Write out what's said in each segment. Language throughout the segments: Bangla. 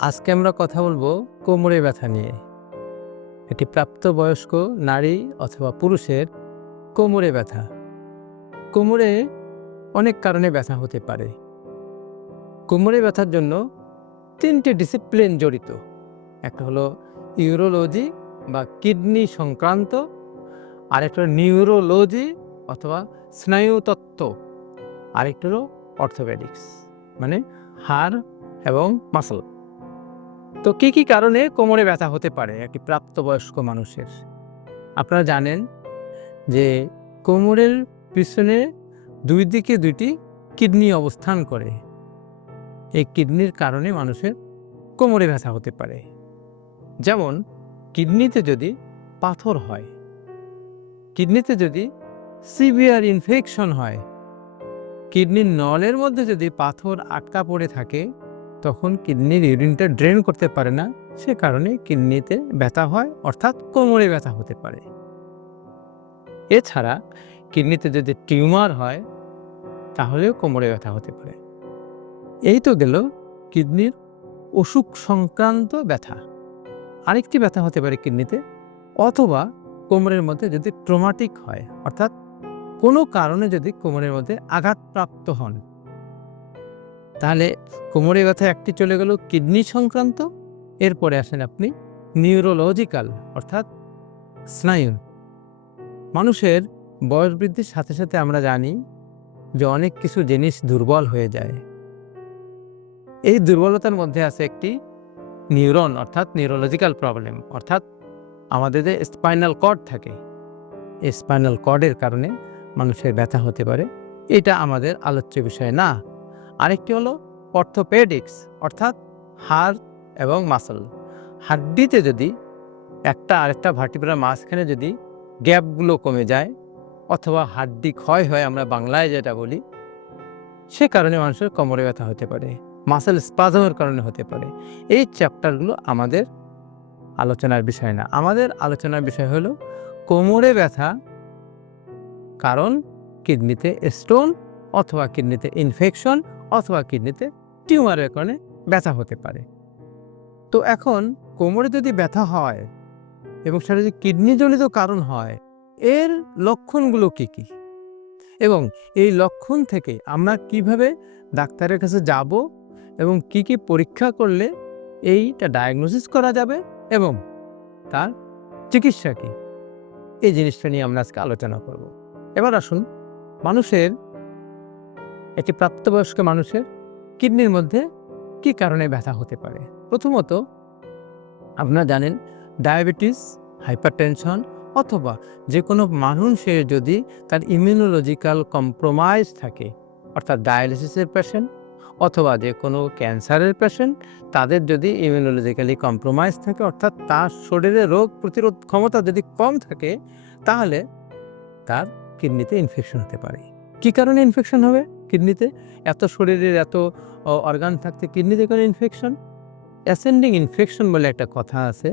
আজকে আমরা কথা বলব কোমরে ব্যথা নিয়ে। এটি প্রাপ্তবয়স্ক নারী অথবা পুরুষের কোমরে ব্যথা। কোমরে অনেক কারণে ব্যথা হতে পারে। কোমরে ব্যথার জন্য তিনটে ডিসিপ্লিন জড়িত। একটা হলো ইউরোলজি বা কিডনি সংক্রান্ত, আরেকটা নিউরোলজি অথবা স্নায়ুতত্ত্ব। আরেকটা হলো অর্থোপেডিক্স মানে হাড় এবং মাসল। তো কি কি কারণে কোমরে ব্যথা হতে পারে একটি প্রাপ্তবয়স্ক মানুষের? আপনারা জানেন যে কোমরের পিছনে দুই দিকে দুইটি কিডনি অবস্থান করে। এই কিডনির কারণে মানুষের কোমরে ব্যথা হতে পারে। যেমন, কিডনিতে যদি পাথর হয়, কিডনিতে যদি সিভিয়ার ইনফেকশন হয় কিডনির নলের মধ্যে যদি পাথর আটকা পড়ে থাকে, তখন কিডনির ইউরিনটা ড্রেন করতে পারে না। সে কারণে কিডনিতে ব্যথা হয়, অর্থাৎ কোমরে ব্যথা হতে পারে। এছাড়া কিডনিতে যদি টিউমার হয়, তাহলেও কোমরে ব্যথা হতে পারে। এই তো গেল কিডনির অসুখ সংক্রান্ত ব্যথা। আরেকটি ব্যথা হতে পারে কিডনিতে, অথবা কোমরের মধ্যে যদি ট্রমাটিক হয়, অর্থাৎ কোনো কারণে যদি কোমরের মধ্যে আঘাতপ্রাপ্ত হন, তাহলে কোমরের কথা একটি চলে গেল কিডনি সংক্রান্ত, এরপরে আসেন আপনি নিউরোলজিক্যাল, অর্থাৎ স্নায়ু মানুষের বয়স বৃদ্ধির সাথে সাথে আমরা জানি যে অনেক কিছু জিনিস দুর্বল হয়ে যায়। এই দুর্বলতার মধ্যে আছে একটি নিউরন, অর্থাৎ নিউরোলজিক্যাল প্রবলেম, অর্থাৎ আমাদের যে স্পাইনাল কর্ড থাকে, এই স্পাইনাল কর্ডের কারণে মানুষের ব্যথা হতে পারে। এটা আমাদের আলোচ্য বিষয় না। আরেকটি হলো অর্থোপেডিক্স, অর্থাৎ হাড় এবং মাসল। হাড্ডিতে যদি একটা আরেকটা ভার্টিব্রার মাঝখানে যদি গ্যাপগুলো কমে যায়, অথবা হাড্ডি ক্ষয় হয় আমরা বাংলায় যেটা বলি, সে কারণে মানুষের কোমরে ব্যথা হতে পারে, মাসেল স্পাজমের কারণে হতে পারে। এই চ্যাপ্টারগুলো আমাদের আলোচনার বিষয় না। আমাদের আলোচনার বিষয় হলো কোমরে ব্যথা কারণ কিডনিতে স্টোন অথবা কিডনিতে ইনফেকশন অথবা কিডনিতে টিউমারের কারণে ব্যথা হতে পারে। তো এখন কোমরে যদি ব্যথা হয় এবং সেটা যদি কিডনিজনিত কারণ হয়, এর লক্ষণগুলো কি কি? এবং এই লক্ষণ থেকে আমরা কীভাবে ডাক্তারের কাছে যাব এবং কি কি পরীক্ষা করলে এইটা ডায়াগনোসিস করা যাবে এবং তার চিকিৎসা কি? এই জিনিসটা নিয়ে আমরা আজকে আলোচনা করব। এবার আসুন, মানুষের, একটি প্রাপ্তবয়স্ক মানুষের কিডনির মধ্যে কি কারণে ব্যথা হতে পারে? প্রথমত, আপনারা জানেন ডায়াবেটিস, হাইপারটেনশন অথবা যে কোনো মানুষের যদি তার ইমিউনোলজিক্যাল কম্প্রোমাইজ থাকে, অর্থাৎ ডায়ালিসিসের পেশেন্ট অথবা যে কোনো ক্যান্সারের পেশেন্ট তাদের যদি ইমিউনোলজিক্যালি কম্প্রোমাইজ থাকে, অর্থাৎ তার শরীরে রোগ প্রতিরোধ ক্ষমতা যদি কম থাকে, তাহলে তার কিডনিতে ইনফেকশন হতে পারে। কি কারণে ইনফেকশন হবে কিডনিতে? এত শরীরের এত অর্গান থাকতে কিডনিতে কোনো ইনফেকশন অ্যাসেন্ডিং ইনফেকশন বলে একটা কথা আছে।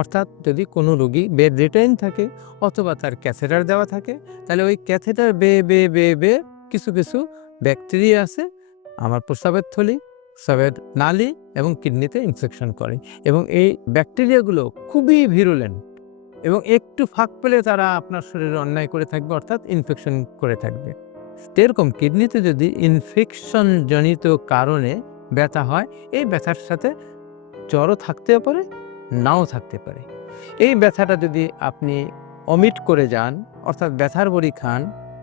অর্থাৎ যদি কোনো রোগী বেড রিটাইন থাকে অথবা তার ক্যাথেটার দেওয়া থাকে, তাহলে ওই ক্যাথেটার বে বে বে বে কিছু কিছু ব্যাকটেরিয়া আছে আমার প্রস্রাবের থলি, প্রস্রাবের নালি এবং কিডনিতে ইনফেকশন করে। এবং এই ব্যাকটেরিয়াগুলো খুবই ভিরুলেন্ট এবং একটু ফাঁক পেলে তারা আপনার শরীরে অন্যায় করে থাকবে, অর্থাৎ ইনফেকশন করে থাকবে। এরকম কিডনিতে যদি ইনফেকশন জনিত কারণে ব্যথা হয়, এই ব্যথার সাথে জ্বরও থাকতেও পারে, নাও থাকতে পারে। এই ব্যথাটা যদি আপনি অমিট করে যান, অর্থাৎ ব্যথার বড়ি খান,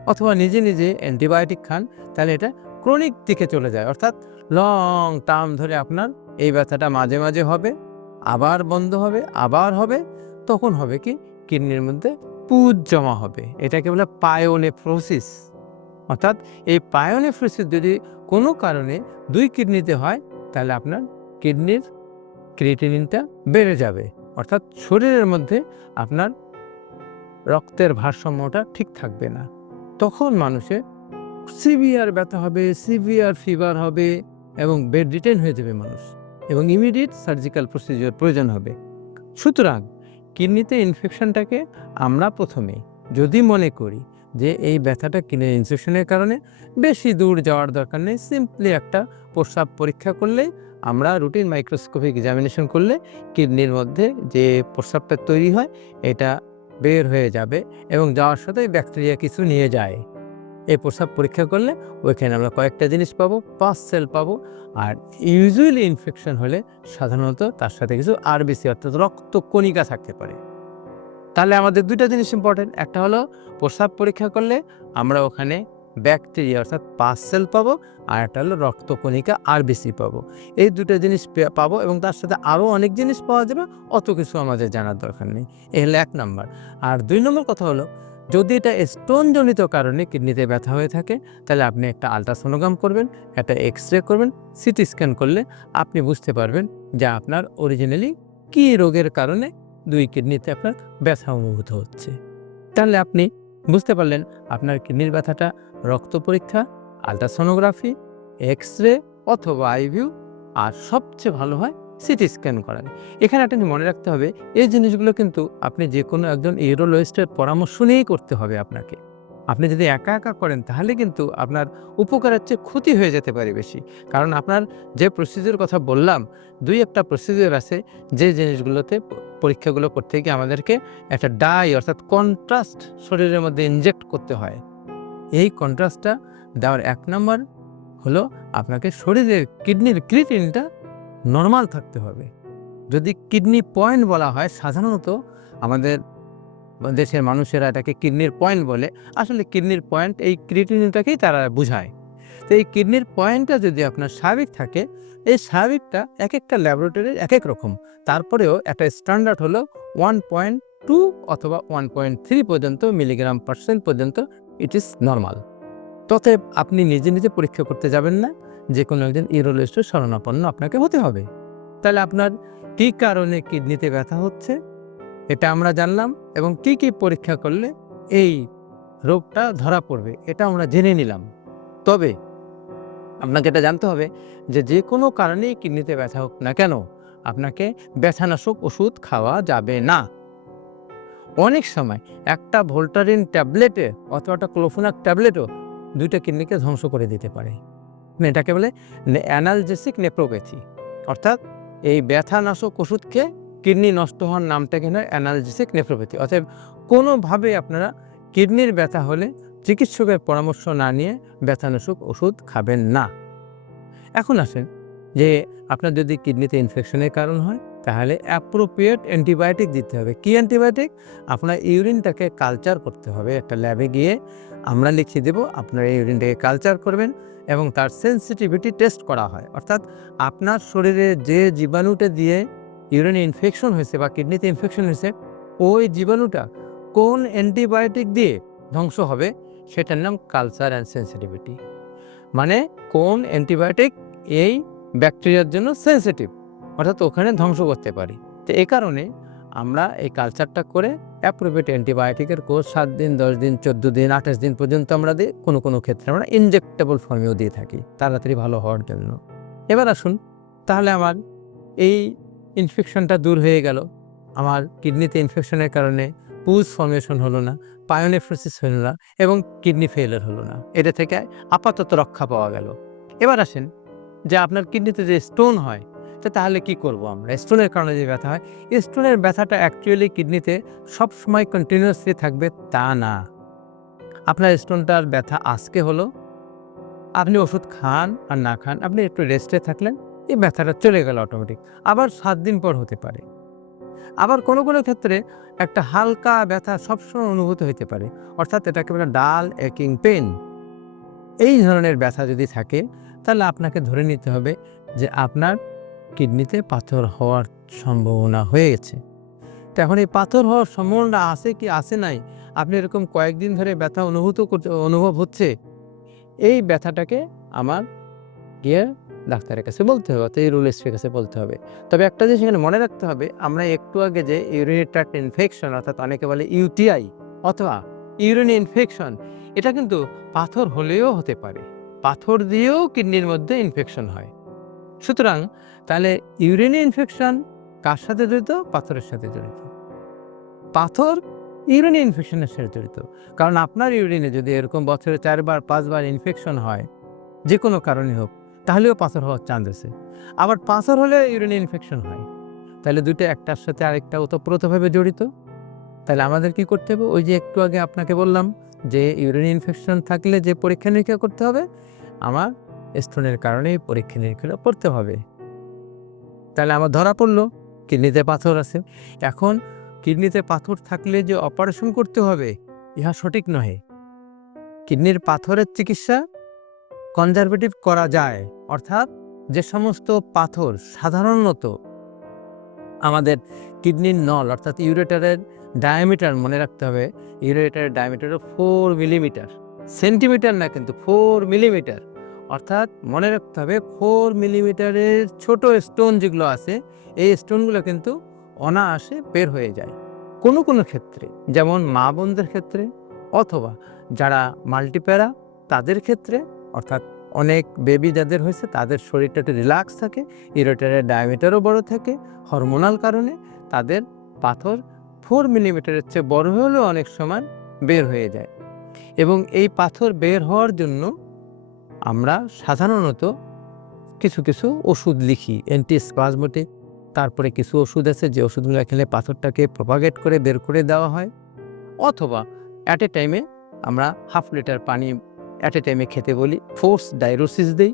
অথবা নিজে নিজে অ্যান্টিবায়োটিক খান, তাহলে এটা ক্রনিক দিকে চলে যায়, অর্থাৎ লং টার্ম ধরে আপনার এই ব্যথাটা মাঝে মাঝে হবে, আবার বন্ধ হবে, আবার হবে তখন হবে কি? কিডনির মধ্যে পুজ জমা হবে। এটাকে বলে পায়োনেফ্রোসিস। অর্থাৎ এই পায়োনেফ্রোসিস যদি কোনো কারণে দুই কিডনিতে হয়, তাহলে আপনার কিডনির ক্রিয়েটিনিনটা বেড়ে যাবে। অর্থাৎ শরীরের মধ্যে আপনার রক্তের ভারসাম্যটা ঠিক থাকবে না। তখন মানুষের সিভিয়ার ব্যথা হবে, সিভিয়ার ফিভার হবে এবং বেড রিটেন হয়ে যাবে মানুষ এবং ইমিডিয়েট সার্জিক্যাল প্রসিজিওর প্রয়োজন হবে। সুতরাং কিডনিতে ইনফেকশনটাকে আমরা প্রথমে যদি মনে করি যে এই ব্যথাটা কিডনির ইনফেকশনের কারণে, বেশি দূর যাওয়ার দরকার নেই। সিম্পলি একটা প্রস্রাব পরীক্ষা করলে, আমরা রুটিন মাইক্রোস্কোপিক এক্সামিনেশন করলে কিডনির মধ্যে যে প্রস্রাবটা তৈরি হয়, এটা বের হয়ে যাবে এবং যাওয়ার সাথে ব্যাকটেরিয়া কিছু নিয়ে যায়। এই প্রস্রাব পরীক্ষা করলে ওইখানে আমরা কয়েকটা জিনিস পাবো, পাঁচ সেল পাবো। আর ইউজুয়ালি ইনফেকশন হলে সাধারণত তার সাথে কিছু আরবিসি অর্থাৎ রক্ত কণিকা থাকতে পারে। তাহলে আমাদের দুইটা জিনিস ইম্পর্টেন্ট একটা হলো প্রস্রাব পরীক্ষা করলে আমরা ওখানে ব্যাকটেরিয়া অর্থাৎ পাঁচ সেল পাবো আর একটা হলো রক্তকণিকা আরবিসি পাবো। এই দুটো জিনিস পাবো এবং তার সাথে আরও অনেক জিনিস পাওয়া যাবে, অত কিছু আমাদের জানার দরকার নেই। এই হলো এক নম্বর আর দুই নম্বর কথা হলো যদি এটা স্টোনজনিত কারণে কিডনিতে ব্যথা হয়ে থাকে, তাহলে আপনি একটা আলট্রাসোনোগ্রাম করবেন, একটা এক্স রে করবেন সিটি স্ক্যান করলে আপনি বুঝতে পারবেন যে আপনার অরিজিনালি কী রোগের কারণে দুই কিডনিতে আপনার ব্যথা অনুভূত হচ্ছে। তাহলে আপনি বুঝতে পারলেন আপনার কিডনির ব্যথাটা রক্ত পরীক্ষা আলট্রাসোনোগ্রাফি এক্স রে অথবা আইভিউ আর সবচেয়ে ভালো হয় সিটি স্ক্যান করার এখানে একটা মনে রাখতে হবে, এই জিনিসগুলো কিন্তু আপনি যে কোনো একজন ইউরোলজিস্টের পরামর্শ নিয়েই করতে হবে আপনাকে। আপনি যদি একা একা করেন, তাহলে কিন্তু আপনার উপকারের চেয়ে ক্ষতি হয়ে যেতে পারে বেশি। কারণ আপনার যে প্রসিডিউর কথা বললাম, দুই একটা প্রসিডিউর আছে, যে জিনিসগুলোতে পরীক্ষাগুলো করতে গিয়ে আমাদেরকে একটা ডাই অর্থাৎ কন্ট্রাস্ট শরীরের মধ্যে ইনজেক্ট করতে হয়। এই কন্ট্রাস্টটা দেওয়ার এক নম্বর হলো আপনাকে শরীরের কিডনির ক্রিটিনটা নর্মাল থাকতে হবে। যদি কিডনি পয়েন্ট বলা হয়, সাধারণত আমাদের দেশের মানুষেরা এটাকে কিডনির পয়েন্ট বলে। আসলে কিডনির পয়েন্ট এই ক্রিটিনটাকেই তারা বোঝায়। তো এই কিডনির পয়েন্টটা যদি আপনার স্বাভাবিক থাকে, এই স্বাভাবিকটা এক একটা ল্যাবরেটরির এক এক রকম। তারপরেও একটা স্ট্যান্ডার্ড হলো ওয়ান পয়েন্ট টু অথবা ওয়ান পয়েন্ট থ্রি পর্যন্ত, মিলিগ্রাম পার্সেন্ট পর্যন্ত, ইট ইজ নর্মাল। ততএব আপনি নিজে নিজে পরীক্ষা করতে যাবেন না। যে কোনো একজন ইউরোলজিস্টের শরণাপন্ন আপনাকে হতে হবে। তাহলে আপনার কী কারণে কিডনিতে ব্যথা হচ্ছে? এটা আমরা জানলাম এবং কি কি পরীক্ষা করলে এই রোগটা ধরা পড়বে এটা আমরা জেনে নিলাম। তবে আপনাকে এটা জানতে হবে যে যে কোনো কারণেই কিডনিতে ব্যথা হোক না কেন আপনাকে ব্যথানাশক ওষুধ খাওয়া যাবে না। অনেক সময় একটা ভোল্টারিন ট্যাবলেটে অথবা একটা ক্লোফোনাক ট্যাবলেটও দুইটা কিডনিকে ধ্বংস করে দিতে পারে। এটাকে বলে অ্যানালজেসিক নেপ্রোপ্যাথি অর্থাৎ এই ব্যথানাশক ওষুধকে কিডনি নষ্ট হওয়ার নামটাকে নয় অ্যানালজেসিক নেপ্রোপ্যাথি অতএব কোনোভাবে আপনারা কিডনির ব্যথা হলে চিকিৎসকের পরামর্শ না নিয়ে ব্যথানাশক ওষুধ খাবেন না। এখন আসেন যে আপনার যদি কিডনিতে ইনফেকশনের কারণ হয়, তাহলে অ্যাপ্রোপ্রিয়েট অ্যান্টিবায়োটিক দিতে হবে। কি অ্যান্টিবায়োটিক আপনার ইউরিনটাকে কালচার করতে হবে। একটা ল্যাবে গিয়ে আমরা লিখিয়ে দেব, আপনার এই ইউরিনটাকে কালচার করবেন। এবং তার সেন্সিটিভিটি টেস্ট করা হয়। অর্থাৎ আপনার শরীরে যে জীবাণুটা দিয়ে ইউরিনে ইনফেকশন হয়েছে বা কিডনিতে ইনফেকশন হয়েছে, ওই জীবাণুটা কোন অ্যান্টিবায়োটিক দিয়ে ধ্বংস হবে সেটার নাম কালচার অ্যান্ড সেন্সিটিভিটি মানে কোন অ্যান্টিবায়োটিক এই ব্যাকটেরিয়ার জন্য সেন্সিটিভ অর্থাৎ ওখানে ধ্বংস করতে পারি। তো এই কারণে আমরা এই কালচারটা করে অ্যাপ্রোপ্রিয়েট অ্যান্টিবায়োটিকের কোর্স সাত দিন, দশ দিন, চোদ্দ দিন, আঠাশ দিন পর্যন্ত আমরা দিই। কোনো কোনো ক্ষেত্রে আমরা ইনজেক্টেবল ফর্মেও দিয়ে থাকি। তাড়াতাড়ি ভালো হওয়ার জন্য। এবার আসুন, তাহলে আমার এই ইনফেকশনটা দূর হয়ে গেল। আমার কিডনিতে ইনফেকশনের কারণে পুজ ফর্মেশন হলো না পায়োনেফ্রোসিস হলো না এবং কিডনি ফেলিয়ার হলো না। এটা থেকে আপাতত রক্ষা পাওয়া গেল। এবার আসেন, যে আপনার কিডনিতে যে স্টোন হয় তো তাহলে কি করব আমরা? স্টোনের কারণে যে ব্যথা হয়। স্টোনের ব্যথাটা অ্যাকচুয়ালি কিডনিতে সবসময় কন্টিনিউয়াসলি থাকবে, তা না। আপনার স্টোনটার ব্যথা আজকে হলো। আপনি ওষুধ খান আর না খান, আপনি একটু রেস্টে থাকলেন, এই ব্যথাটা চলে গেল অটোমেটিক আবার সাত দিন পর হতে পারে। আবার কোনো কোনো ক্ষেত্রে একটা হালকা ব্যথা সবসময় অনুভূত হতে পারে। অর্থাৎ এটাকে বলে ডাল একিং পেন এই ধরনের ব্যথা যদি থাকে, তাহলে আপনাকে ধরে নিতে হবে যে আপনার কিডনিতে পাথর হওয়ার সম্ভাবনা হয়ে গেছে। তো এখন এই পাথর হওয়ার সম্ভাবনা আছে কি, আছে নাই? আপনি এরকম কয়েকদিন ধরে ব্যথা অনুভূত করতে অনুভব হচ্ছে? এই ব্যথাটাকে আমার গিয়ে ডাক্তারের কাছে বলতে হবে, অর্থাৎ ইউরোলজিস্টের কাছে বলতে হবে। তবে একটা জিনিস এখানে মনে রাখতে হবে, আমরা একটু আগে যে ইউরিনারি ট্র্যাক্ট ইনফেকশন, অর্থাৎ অনেকে বলে ইউটিআই, অথবা ইউরিন ইনফেকশন, এটা কিন্তু পাথর হলেও হতে পারে। পাথর দিয়েও কিডনির মধ্যে ইনফেকশন হয়। সুতরাং তাহলে ইউরিন ইনফেকশন কার সাথে জড়িত? পাথরের সাথে জড়িত। পাথর ইউরিন ইনফেকশনের সাথে জড়িত। কারণ আপনার ইউরিনে যদি এরকম বছরে চারবার, পাঁচবার ইনফেকশন হয়, যে কোনো কারণে হোক, তাহলেও পাথর হওয়ার চান্স আছে। আবার পাথর হলে ইউরিনে ইনফেকশন হয়। তাহলে দুটো একটার সাথে আরেকটা ওতপ্রোতভাবে জড়িত। তাহলে আমাদের কি করতে হবে? ওই যে একটু আগে আপনাকে বললাম যে ইউরিন ইনফেকশন থাকলে যে পরীক্ষা নিরীক্ষা করতে হবে, আমার স্টোনের কারণে পরীক্ষা নিরীক্ষা করতে হবে। তাহলে আমার ধরা পড়ল, কিডনিতে পাথর আছে। এখন কিডনিতে পাথর থাকলে যে অপারেশন করতে হবে, ইহা সঠিক নহে। কিডনির পাথরের চিকিৎসা কনজারভেটিভ করা যায়, অর্থাৎ যে সমস্ত পাথর সাধারণত আমাদের কিডনির নল, অর্থাৎ ইউরেটারের ডায়ামিটার মনে রাখতে হবে। ইউরেটারের ডায়ামিটার ফোর মিলিমিটার সেন্টিমিটার না কিন্তু ফোর মিলিমিটার অর্থাৎ মনে রাখতে হবে ফোর মিলিমিটারের ছোট স্টোন যেগুলো আছে, এই স্টোনগুলো কিন্তু অনায়াসে বের হয়ে যায়। কোনো কোনো ক্ষেত্রে, যেমন মা বোনদের ক্ষেত্রে অথবা যারা মাল্টিপ্যারা তাদের ক্ষেত্রে, অর্থাৎ অনেক বেবি যাদের হয়েছে, তাদের শরীরটা একটু রিল্যাক্স থাকে ইরোটারের ডায়ামিটারও বড় থাকে হরমোনাল কারণে তাদের পাথর ফোর মিলিমিটারের চেয়ে বড় হলেও অনেক সময় বের হয়ে যায়। এবং এই পাথর বের হওয়ার জন্য আমরা সাধারণত কিছু কিছু ওষুধ লিখি অ্যান্টি স্পাজমোটিক তারপরে কিছু ওষুধ আছে, যে ওষুধগুলো খেলে পাথরটাকে প্রপাগেট করে, বের করে দেওয়া হয়। অথবা অ্যাট এ টাইমে আমরা হাফ লিটার পানি অ্যাট এ টাইমে খেতে বলি ফোর্স ডায়রোসিস দিই।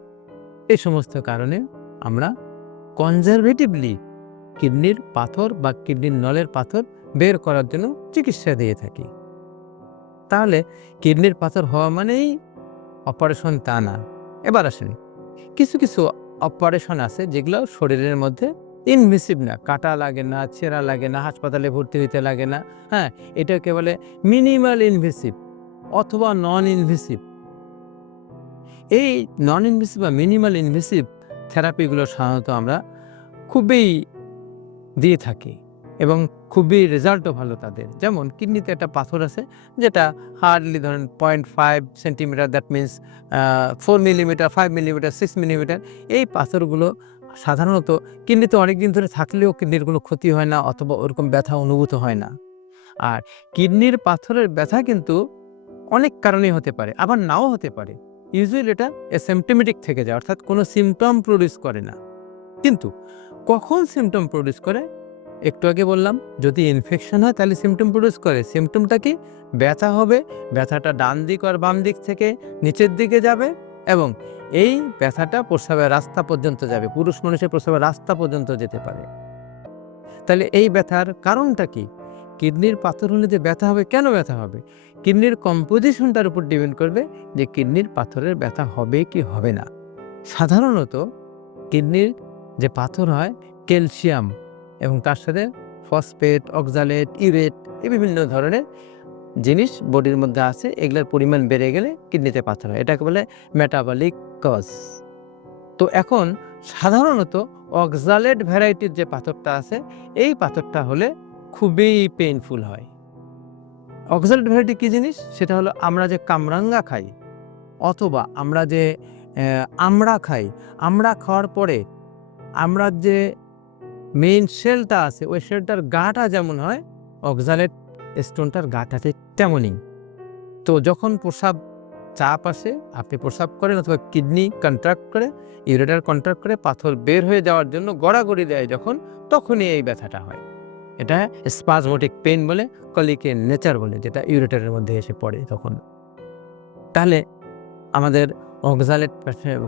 এই সমস্ত কারণে আমরা কনজারভেটিভলি কিডনির পাথর বা কিডনির নলের পাথর বের করার জন্য চিকিৎসা দিয়ে থাকি। তাহলে কিডনির পাথর হওয়া মানেই অপারেশন তা না। এবার আসেন, কিছু কিছু অপারেশন আছে যেগুলো শরীরের মধ্যে ইনভিসিভ না, কাটা লাগে না, ছেঁড়া লাগে না, হাসপাতালে ভর্তি হইতে লাগে না হ্যাঁ এটাকে বলে মিনিমাল ইনভিসিভ অথবা নন ইনভিসিভ এই নন ইনভিসিভ বা মিনিমাল ইনভিসিভ থেরাপিগুলো সাধারণত আমরা খুবই দিয়ে থাকি। এবং খুবই রেজাল্টও ভালো তাদের। যেমন কিডনিতে একটা পাথর আছে, যেটা হার্ডলি ধরেন point five centimetre that means four millimetre five millimetre six millimetre এই পাথরগুলো সাধারণত কিডনিতে অনেক দিন ধরে থাকলেও কিডনির কোনো ক্ষতি হয় না অথবা ওরকম ব্যথা অনুভূত হয় না। আর কিডনির পাথরের ব্যথা কিন্তু অনেক কারণেই হতে পারে, আবার নাও হতে পারে। ইউজুয়ালি এটা এসেমটোমেটিক থেকে যায়, অর্থাৎ কোনো সিমটম প্রডিউস করে না। কিন্তু কখন সিমটম প্রডিউস করে? একটু আগে বললাম, যদি ইনফেকশন হয় তাহলে সিমটম প্রডিউস করে। সিমটমটা কি? ব্যথা হবে, ব্যথাটা ডান দিক আর বাম দিক থেকে নিচের দিকে যাবে এবং এই ব্যথাটা প্রস্রাবের রাস্তা পর্যন্ত যাবে, পুরুষ মানুষের প্রস্রাবের রাস্তা পর্যন্ত যেতে পারে। তাহলে এই ব্যথার কারণটা কি? কিডনির পাথর হলে যে ব্যথা হবে, কেন ব্যথা হবে? কিডনির কম্পোজিশনটার উপর ডিপেন্ড করবে যে কিডনির পাথরের ব্যথা হবে কি হবে না। সাধারণত কিডনির যে পাথর হয়, ক্যালসিয়াম এবং তার সাথে ফসফেট, অক্সালেট, ইউরেট এই বিভিন্ন ধরনের জিনিস বডির মধ্যে আছে, এগুলোর পরিমাণ বেড়ে গেলে কিডনিতে পাথর হয়। এটাকে বলে মেটাবলিক কজ তো এখন সাধারণত অক্সালেট ভ্যারাইটির যে পাথরটা আছে, এই পাথরটা হলে খুবই পেইনফুল হয়। অক্সালেট ভ্যারাইটি কী জিনিস? সেটা হলো আমরা যে কামরাঙ্গা খাই, অথবা আমরা যে আমরা খাই আমরা খাওয়ার পরে আমরা যে মেইন শেলটা আছে, ওই শেলটার গাটা যেমন হয় অক্সালেট স্টোনটার গাটা ঠিক তেমনই। তো যখন প্রসাব চাপ আসে, আপনি প্রসাব করেন অথবা কিডনি কন্ট্রাক্ট করে ইউরেটার কন্ট্রাক্ট করে পাথর বের হয়ে যাওয়ার জন্য গড়াগড়ি দেয় যখন, তখনই এই ব্যথাটা হয়। এটা স্পাজমোটিক পেন বলে কলিকে নেচার বলে, যেটা ইউরেটারের মধ্যে এসে পড়ে তখন। তাহলে আমাদের অক্সালেট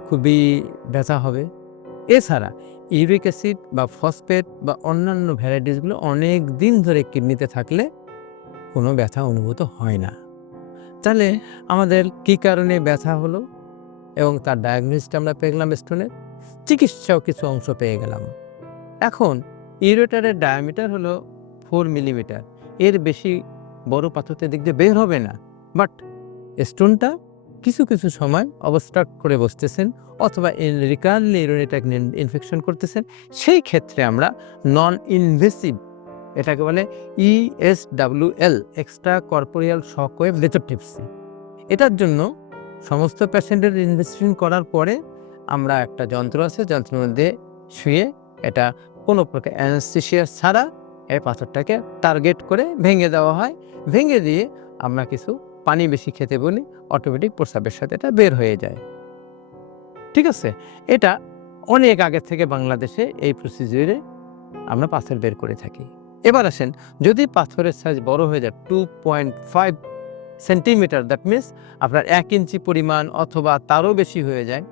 খুবই ব্যথা হবে। এছাড়া ইউরিক অ্যাসিড বা ফসফেট বা অন্যান্য ভ্যারাইটিসগুলো অনেক দিন ধরে কিডনিতে থাকলে কোনো ব্যথা অনুভূত হয় না। তাহলে আমাদের কী কারণে ব্যথা হলো? এবং তার ডায়াগনোসিসটা আমরা পেয়ে গেলাম স্টোনের চিকিৎসাও কিছু অংশ পেয়ে গেলাম। এখন ইউরেটারের ডায়ামিটার হলো ফোর মিলিমিটার এর বেশি বড় পাথরের দিক দিয়ে বের হবে না। বাট স্টোনটা কিছু কিছু সময় অবস্ট্রাক্ট করে বসতেছেন। অথবা রিকারলি ইউরিনেটাক ইনফেকশন করতেছেন, সেই ক্ষেত্রে আমরা নন ইনভেসিভ এটাকে বলে ESWL extra corporeal shock wave lithotripsy এটার জন্য সমস্ত পেশেন্টের ইনভেস্টিগেশন করার পরে আমরা একটা যন্ত্র আছে, যন্ত্রের মধ্যে শুয়ে এটা কোনো প্রকার অ্যানেস্থেশিয়া ছাড়া এই পাথরটাকে টার্গেট করে ভেঙে দেওয়া হয়। ভেঙে দিয়ে আমরা কিছু পানি বেশি খেতে বলি অটোমেটিক প্রস্রাবের সাথে এটা বের হয়ে যায়। ঠিক আছে? এটা অনেক আগে থেকে বাংলাদেশে এই প্রসিজিওরে আমরা পাথর বের করে থাকি। এবার আসেন, যদি পাথরের সাইজ বড় হয়ে যায় two point five centimetre that means আপনার এক ইঞ্চি পরিমাণ অথবা তারও বেশি হয়ে যায়,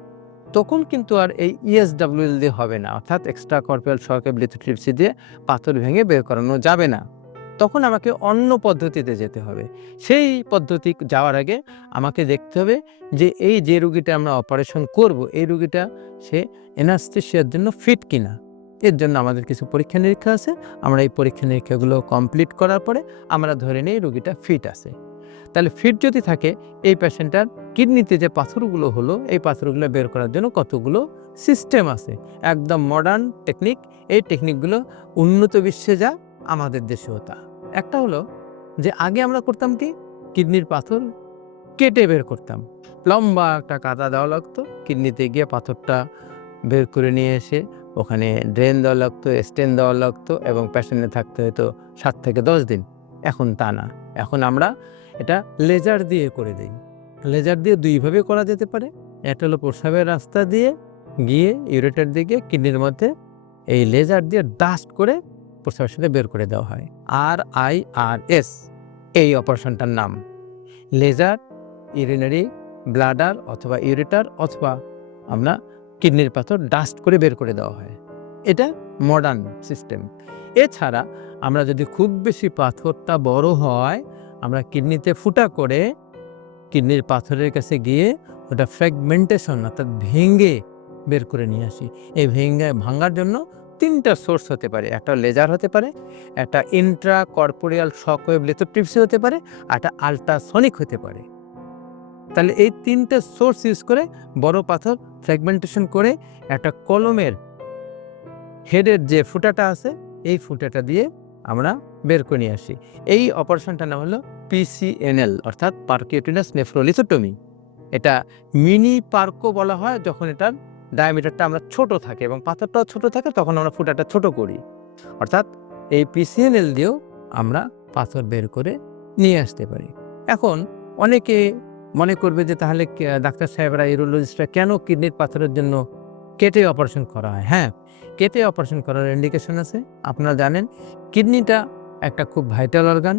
তখন কিন্তু আর এই E ইএসডাব্লিউএল দিয়ে হবে না। অর্থাৎ এক্সট্রা কর্পোরাল শকের লিথোট্রিপসি দিয়ে পাথর ভেঙে বের করানো যাবে না। তখন আমাকে অন্য পদ্ধতিতে যেতে হবে। সেই পদ্ধতি যাওয়ার আগে আমাকে দেখতে হবে যে এই যে রুগীটা আমরা অপারেশন করব, এই রুগীটা সে এনাস্থেশিয়ার জন্য ফিট কিনা। এর জন্য আমাদের কিছু পরীক্ষা নিরীক্ষা আছে। আমরা এই পরীক্ষা নিরীক্ষাগুলো কমপ্লিট করার পরে আমরা ধরে নিই রুগীটা ফিট আছে। তাহলে ফিট যদি থাকে, এই পেশেন্টটার কিডনিতে যে পাথরগুলো হলো, এই পাথরগুলো বের করার জন্য কতগুলো সিস্টেম আছে। একদম মডার্ন টেকনিক এই টেকনিকগুলো উন্নত বিশ্বে যা আমাদের দেশেও তা। একটা হলো যে আগে আমরা করতাম কি? কিডনির পাথর কেটে বের করতাম। লম্বা একটা কাদা দেওয়া লাগতো, কিডনিতে গিয়ে পাথরটা বের করে নিয়ে এসে ওখানে ড্রেন দেওয়া লাগতো, স্টেন দেওয়া লাগতো এবং পেশেন্টে থাকতে হয়তো সাত থেকে দশ দিন। এখন তা না। এখন আমরা এটা লেজার দিয়ে করে দিই। লেজার দিয়ে দুইভাবে করা যেতে পারে। একটা হলো প্রস্রাবের রাস্তা দিয়ে গিয়ে ইউরেটার দিকে কিডনির মধ্যে এই লেজার দিয়ে ডাস্ট করে প্রস্রাবের সাথে বের করে দেওয়া হয়। আর আই আর এস এই অপারেশনটার নাম। লেজার, ইউরিনারি, ব্লাডার অথবা ইউরেটার অথবা আমরা কিডনির পাথর ডাস্ট করে বের করে দেওয়া হয়। এটা মডার্ন সিস্টেম। এছাড়া আমরা যদি খুব বেশি পাথরটা বড় হয়, আমরা কিডনিতে ফুটা করে কিডনির পাথরের কাছে গিয়ে ওটা ফ্র্যাগমেন্টেশন অর্থাৎ ভেঙে বের করে নিয়ে আসি। এই ভেঙে ভাঙার জন্য তিনটা সোর্স হতে পারে, একটা লেজার হতে পারে, একটা ইন্ট্রা কর্পোরিয়াল শকওয়েভ লিথোট্রিপসি হতে পারে একটা আলট্রাসনিক হতে পারে। তাহলে এই তিনটে সোর্স ইউজ করে বড় পাথর ফ্র্যাগমেন্টেশন করে একটা কলমের হেডের যে ফুটাটা আছে, এই ফুটাটা দিয়ে আমরা বের করে নিয়ে আসি। এই অপারেশনটার নাম হলো পিসিএনএল অর্থাৎ পার্কিউটিনাস নেফ্রোলিথোটমি এটা মিনি পার্কও বলা হয় যখন এটার ডায়ামিটারটা আমরা ছোট থাকে এবং পাথরটাও ছোট থাকে, তখন আমরা ফুটাটা ছোট করি। অর্থাৎ এই পিসিএনএল দিয়েও আমরা পাথর বের করে নিয়ে আসতে পারি। এখন অনেকে মনে করবে যে তাহলে ডাক্তার সাহেবরা, ইউরোলজিস্টরা কেন কিডনির পাথরের জন্য কেটে অপারেশন করা হয়? হ্যাঁ কেটে অপারেশন করার ইন্ডিকেশন আছে। আপনারা জানেন, কিডনিটা একটা খুব ভাইটাল অর্গান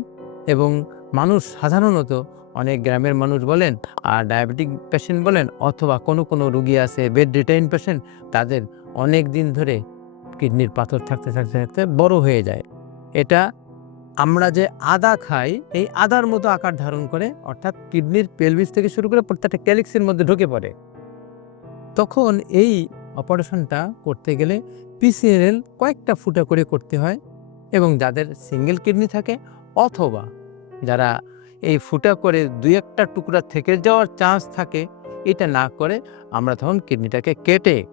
এবং মানুষ সাধারণত অনেক গ্রামের মানুষ বলেন আর ডায়াবেটিক পেশেন্ট বলেন অথবা কোনো কোনো রুগী আছে বেড রিটাইন পেশেন্ট তাদের অনেক দিন ধরে কিডনির পাথর থাকতে থাকতে থাকতে বড় হয়ে যায়। এটা আমরা যে আদা খাই, এই আদার মতো আকার ধারণ করে অর্থাৎ কিডনির পেলভিস থেকে শুরু করে প্রত্যেকটা ক্যালিক্সের মধ্যে ঢুকে পড়ে। তখন এই অপারেশনটা করতে গেলে পিসিএনএল কয়েকটা ফুটা করে করতে হয় এবং যাদের সিঙ্গেল কিডনি থাকে অথবা যারা এই ফুটা করে দুই একটা টুকরা থেকে যাওয়ার চান্স থাকে। এটা না করে আমরা তখন কিডনিটাকে কেটে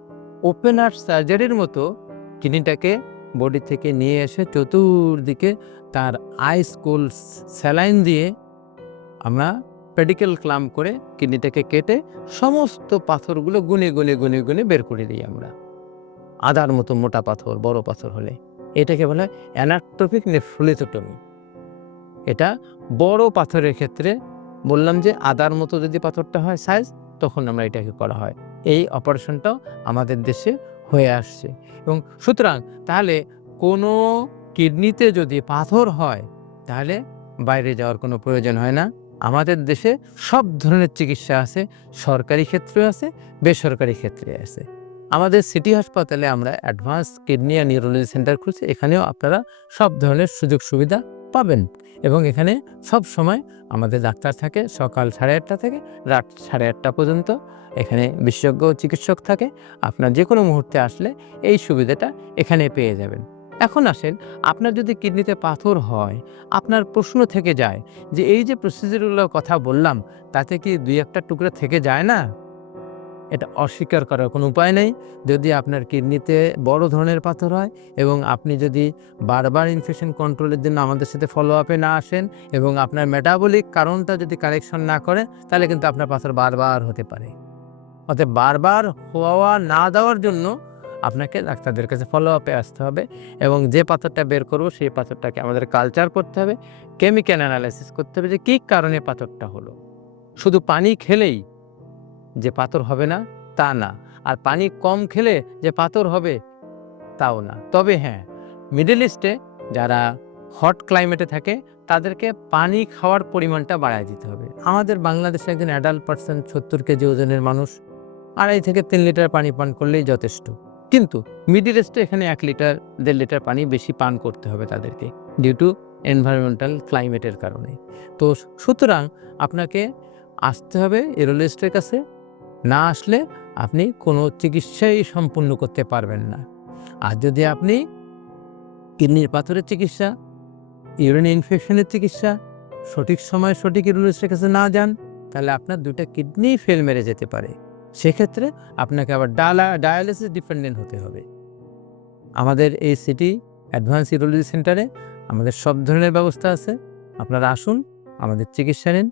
ওপেনার সার্জারির মতো কিডনিটাকে বডি থেকে নিয়ে এসে চতুর্দিকে তার আইস কোল স্যালাইন দিয়ে আমরা পেডিকেল ক্লাম করে কিডনিটাকে কেটে সমস্ত পাথরগুলো গুনে গুনে গুনে গুনে বের করে দিই আমরা। আদার মতো মোটা পাথর, বড় পাথর হলে। এটাকে বলা হয় নেফ্রোলিথোটমি। এটা বড় পাথরের ক্ষেত্রে বললাম যে আদার মতো যদি পাথরটা হয় সাইজ তখন আমরা এটাকে করা হয়। এই অপারেশনটাও আমাদের দেশে হয়ে আসছে। এবং সুতরাং তাহলে কোনো কিডনিতে যদি পাথর হয়, তাহলে বাইরে যাওয়ার কোনো প্রয়োজন হয় না। আমাদের দেশে সব ধরনের চিকিৎসা আছে, সরকারি ক্ষেত্রে আছে, বেসরকারি ক্ষেত্রে আছে। আমাদের সিটি হাসপাতালে আমরা advance kidney and neurology centre খুলছি। এখানেও আপনারা সব ধরনের সুযোগ সুবিধা পাবেন। এবং এখানে সব সময় আমাদের ডাক্তার থাকে, সকাল সাড়ে আটটা থেকে রাত সাড়ে আটটা পর্যন্ত। এখানে বিশেষজ্ঞ চিকিৎসক থাকে। আপনার যে কোনো মুহূর্তে আসলে এই সুবিধাটা এখানে পেয়ে যাবেন। এখন আসেন, আপনার যদি কিডনিতে পাথর হয়, আপনার প্রশ্ন থেকে যায় যে, এই যে প্রসিজারগুলোর কথা বললাম, তাতে কি দুই একটা টুকরা থেকে যায় না? এটা অস্বীকার করার কোনো উপায় নেই। যদি আপনার কিডনিতে বড় ধরনের পাথর হয় এবং আপনি যদি বারবার ইনফেকশন কন্ট্রোলের জন্য আমাদের সাথে ফলো আপে না আসেন এবং আপনার মেটাবলিক কারণটা যদি কারেকশন না করে তাহলে কিন্তু আপনার পাথর বারবার হতে পারে। অতএব বারবার হওয়া না দেওয়ার জন্য আপনাকে ডাক্তারদের কাছে ফলো আপে আসতে হবে এবং যে পাথরটা বের করব সেই পাথরটাকে আমাদের কালচার করতে হবে কেমিক্যাল অ্যানালাইসিস করতে হবে যে কী কারণে পাথরটা হলো। শুধু পানি খেলেই যে পাথর হবে না, তা না। আর পানি কম খেলে যে পাথর হবে, তাও না। তবে হ্যাঁ মিডল ইস্টে যারা হট ক্লাইমেটে থাকে, তাদেরকে পানি খাওয়ার পরিমাণটা বাড়ায় দিতে হবে। আমাদের বাংলাদেশে একজন অ্যাডাল্ট পার্সন সত্তর কেজি ওজনের মানুষ, আড়াই থেকে তিন লিটার পানি পান করলেই যথেষ্ট। কিন্তু মিডিল ইস্টে এখানে এক লিটার, দেড় লিটার পানি বেশি পান করতে হবে তাদেরকে ডিউ টু এনভায়রনমেন্টাল ক্লাইমেটের কারণে। তো সুতরাং আপনাকে আসতে হবে এরোলিস্টের কাছে না আসলে আপনি কোনো চিকিৎসাই সম্পূর্ণ করতে পারবেন না। আর যদি আপনি কিডনির পাথরের চিকিৎসা, ইউরিন ইনফেকশনের চিকিৎসা, সঠিক সময় সঠিক ইউরোলজিস্টের কাছে না যান, তাহলে আপনার দুটো কিডনি ফেল মেরে যেতে পারে। সেক্ষেত্রে আপনাকে আবার ডালা, ডায়ালিসিস ডিপেন্ডেন্ট হতে হবে। আমাদের এই সিটি অ্যাডভান্স ইউরোলজি সেন্টারে আমাদের সব ধরনের ব্যবস্থা আছে। আপনারা আসুন, আমাদের চিকিৎসা নিন।